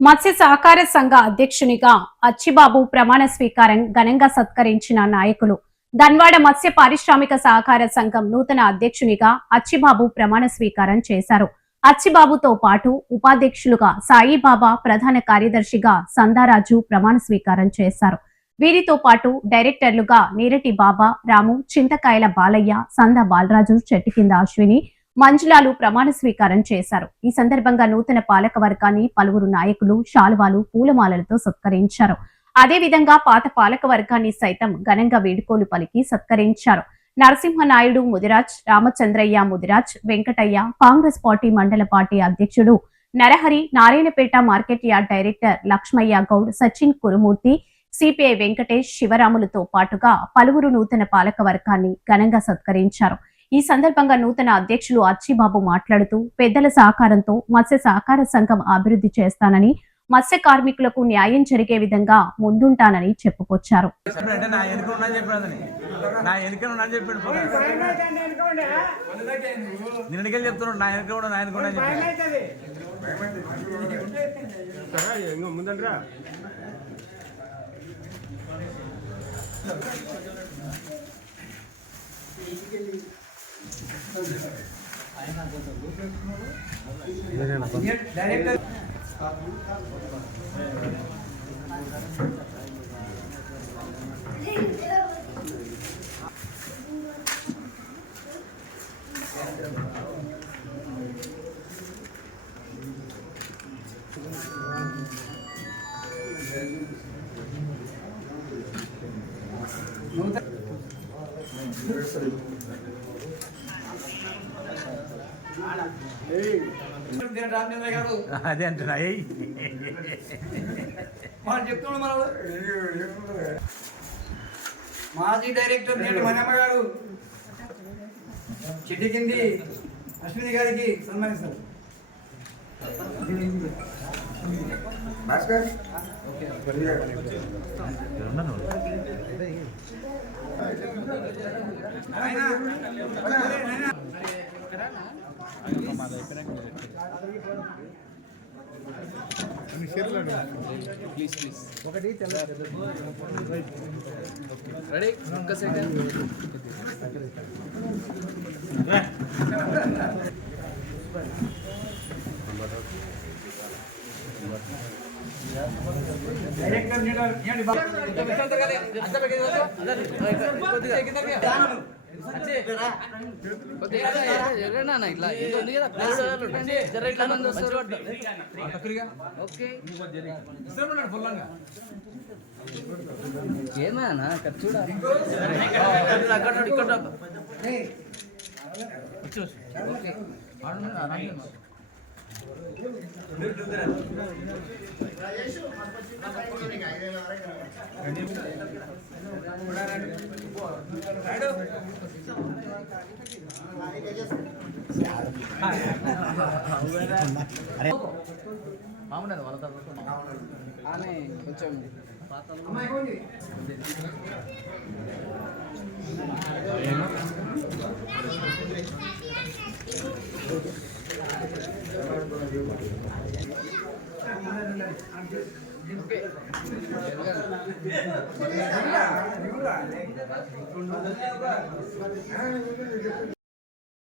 మత్స్య సహకార సంఘ అధ్యక్షునిగా అచ్చిబాబు ప్రమాణ స్వీకారం ఘనంగా సత్కరించిన నాయకులు. ధన్వాడ మత్స్య పారిశ్రామిక సహకార సంఘం నూతన అధ్యక్షునిగా అచ్చిబాబు ప్రమాణ స్వీకారం చేశారు. అచ్చిబాబుతో పాటు ఉపాధ్యక్షులుగా సాయిబాబా, ప్రధాన కార్యదర్శిగా సందారాజు ప్రమాణ స్వీకారం చేశారు. వీరితో పాటు డైరెక్టర్లుగా నీరటి బాబా, రాము, చింతకాయల బాలయ్య, సంద బాలరాజు, చెట్టికింద అశ్విని, మంజులాలు ప్రమాణ స్వీకారం చేశారు. ఈ సందర్భంగా నూతన పాలక వర్గాన్ని పలువురు నాయకులు శాలువాలు, పూలమాలలతో సత్కరించారు. అదేవిధంగా పాత పాలక వర్గాన్ని సైతం ఘనంగా వేడుకోలు పలికి సత్కరించారు. నరసింహనాయుడు ముదిరాజ్, రామచంద్రయ్య ముదిరాజ్, వెంకటయ్య, కాంగ్రెస్ పార్టీ మండల పార్టీ అధ్యక్షుడు Narahari, Narayanpet market yard director Lakshmaiah Goud, Sachin Kurumurthy, CPI Venkatesh, శివరాములతో పాటుగా పలువురు నూతన పాలక వర్గాన్ని ఘనంగా సత్కరించారు. ఈ సందర్భంగా నూతన అధ్యక్షులు అచ్చిబాబు మాట్లాడుతూ పెద్దల సహకారంతో మత్స్య సహకార సంఘం అభివృద్ధి చేస్తానని, మత్స్య కార్మికులకు న్యాయం జరిగే విధంగా ముందుంటానని చెప్పుకొచ్చారు. అదే అంటున్నా చెప్తున్నాడు మన మాజీ డైరెక్టర్ నేటి మనమ్మ గారు చిట్టి కింది అశ్విని గారికి సన్మానిస్తారు. ప్లీజ్ ఒకటి రెడీ ఒక్క సెకండ్. డైరెక్టర్ ఏమైనా చూడ మామూలు వాళ్ళ ఆమె కొంచెం